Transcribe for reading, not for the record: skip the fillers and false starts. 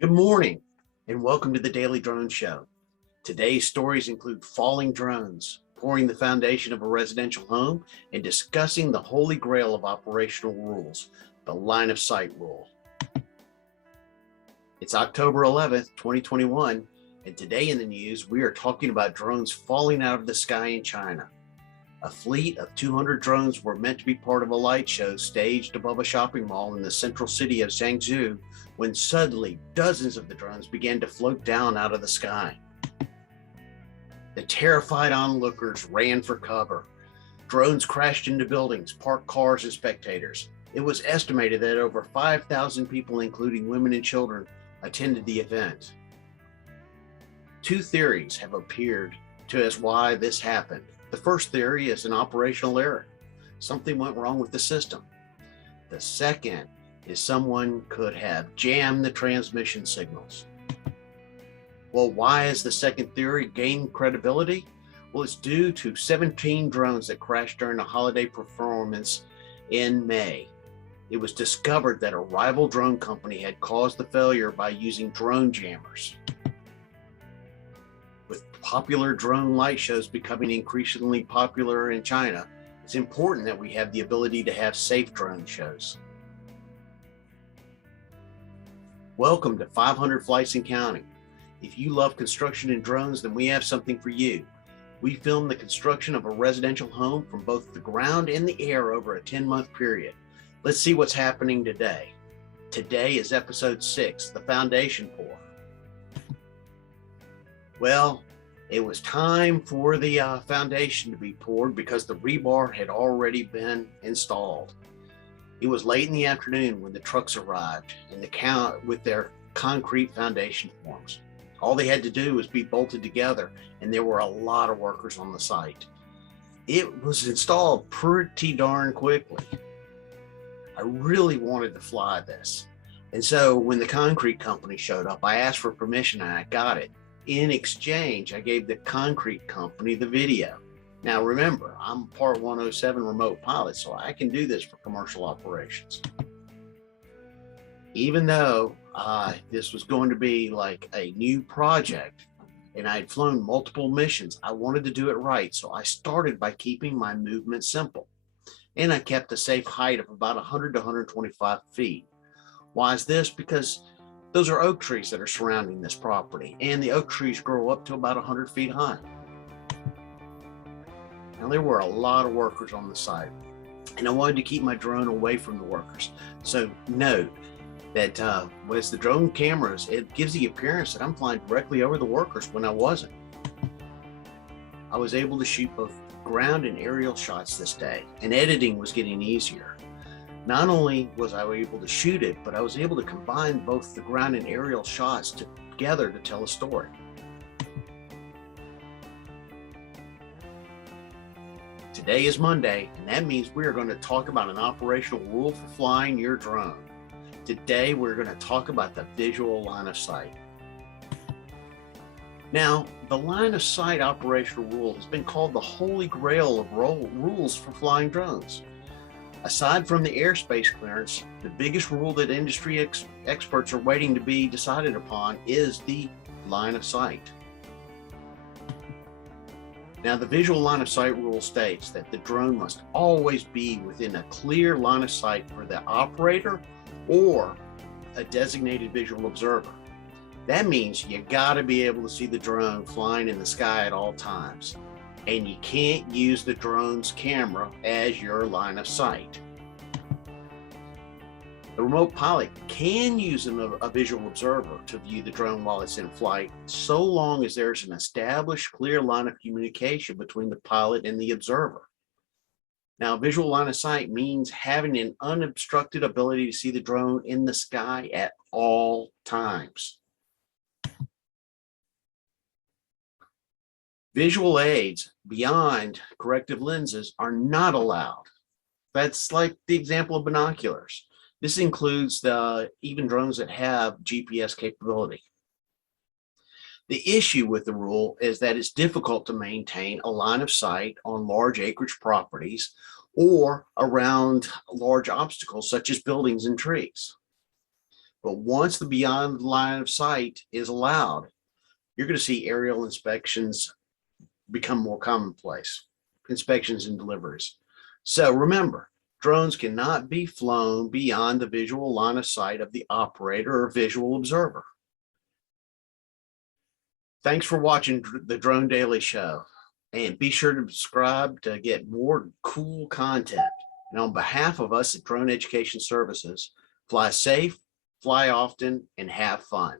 Good morning and welcome to the Daily Drone Show. Today's stories include falling drones, pouring the foundation of a residential home, and discussing the holy grail of operational rules, the line of sight rule. It's October 11th, 2021, and today in the news, we are talking about drones falling out of the sky in China. A fleet of 200 drones were meant to be part of a light show staged above a shopping mall in the central city of Zhangzhou when suddenly dozens of the drones began to float down out of the sky. The terrified onlookers ran for cover. Drones crashed into buildings, parked cars, and spectators. It was estimated that over 5,000 people, including women and children, attended the event. Two theories have appeared to us why this happened. The first theory is an operational error. Something went wrong with the system. The second is someone could have jammed the transmission signals. Well, why has the second theory gained credibility? Well, it's due to 17 drones that crashed during a holiday performance in May. It was discovered that a rival drone company had caused the failure by using drone jammers. With popular drone light shows becoming increasingly popular in China, it's important that we have the ability to have safe drone shows. Welcome to 500 Flights and Counting. If you love construction and drones, then we have something for you. We filmed the construction of a residential home from both the ground and the air over a 10-month period. Let's see what's happening today. Today is episode 6, the foundation pour. Well, it was time for the foundation to be poured because the rebar had already been installed. It was late in the afternoon when the trucks arrived and with their concrete foundation forms. All they had to do was be bolted together, and there were a lot of workers on the site. It was installed pretty darn quickly. I really wanted to fly this. And so when the concrete company showed up, I asked for permission and I got it. In exchange, I gave the concrete company the video. Now remember, I'm Part 107 remote pilot, so I can do this for commercial operations. Even though this was going to be like a new project and I had flown multiple missions, I wanted to do it right. So I started by keeping my movement simple. And I kept a safe height of about 100 to 125 feet. Why is this? Because those are oak trees that are surrounding this property, and the oak trees grow up to about 100 feet high. Now, there were a lot of workers on the site, and I wanted to keep my drone away from the workers. So note that with the drone cameras, it gives the appearance that I'm flying directly over the workers when I wasn't. I was able to shoot both ground and aerial shots this day, and editing was getting easier. Not only was I able to shoot it, but I was able to combine both the ground and aerial shots together to tell a story. Today is Monday, and that means we are going to talk about an operational rule for flying your drone. Today, we're going to talk about the visual line of sight. Now, the line of sight operational rule has been called the holy grail of rules for flying drones. Aside from the airspace clearance, the biggest rule that industry experts are waiting to be decided upon is the line of sight. Now, the visual line of sight rule states that the drone must always be within a clear line of sight for the operator or a designated visual observer. That means you gotta be able to see the drone flying in the sky at all times. And you can't use the drone's camera as your line of sight. The remote pilot can use a visual observer to view the drone while it's in flight, so long as there's an established clear line of communication between the pilot and the observer. Now, visual line of sight means having an unobstructed ability to see the drone in the sky at all times. Visual aids beyond corrective lenses are not allowed. That's like the example of binoculars. This includes even drones that have GPS capability. The issue with the rule is that it's difficult to maintain a line of sight on large acreage properties or around large obstacles such as buildings and trees. But once the beyond line of sight is allowed, you're going to see aerial inspections become more commonplace, inspections and deliveries. So remember, drones cannot be flown beyond the visual line of sight of the operator or visual observer. Thanks for watching the Drone Daily Show, and be sure to subscribe to get more cool content. And on behalf of us at Drone Education Services, fly safe, fly often, and have fun.